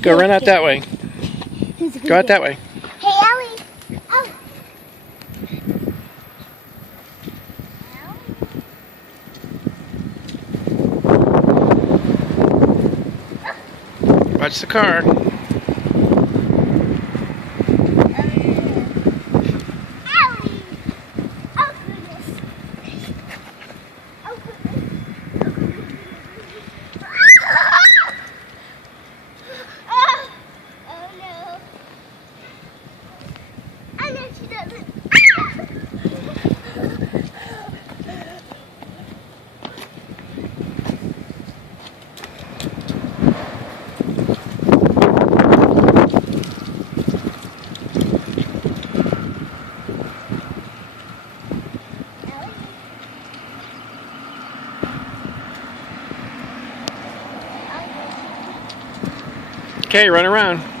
Go run out that way. Go out that way. Hey, Ellie. Oh. Watch the car. Okay, run around.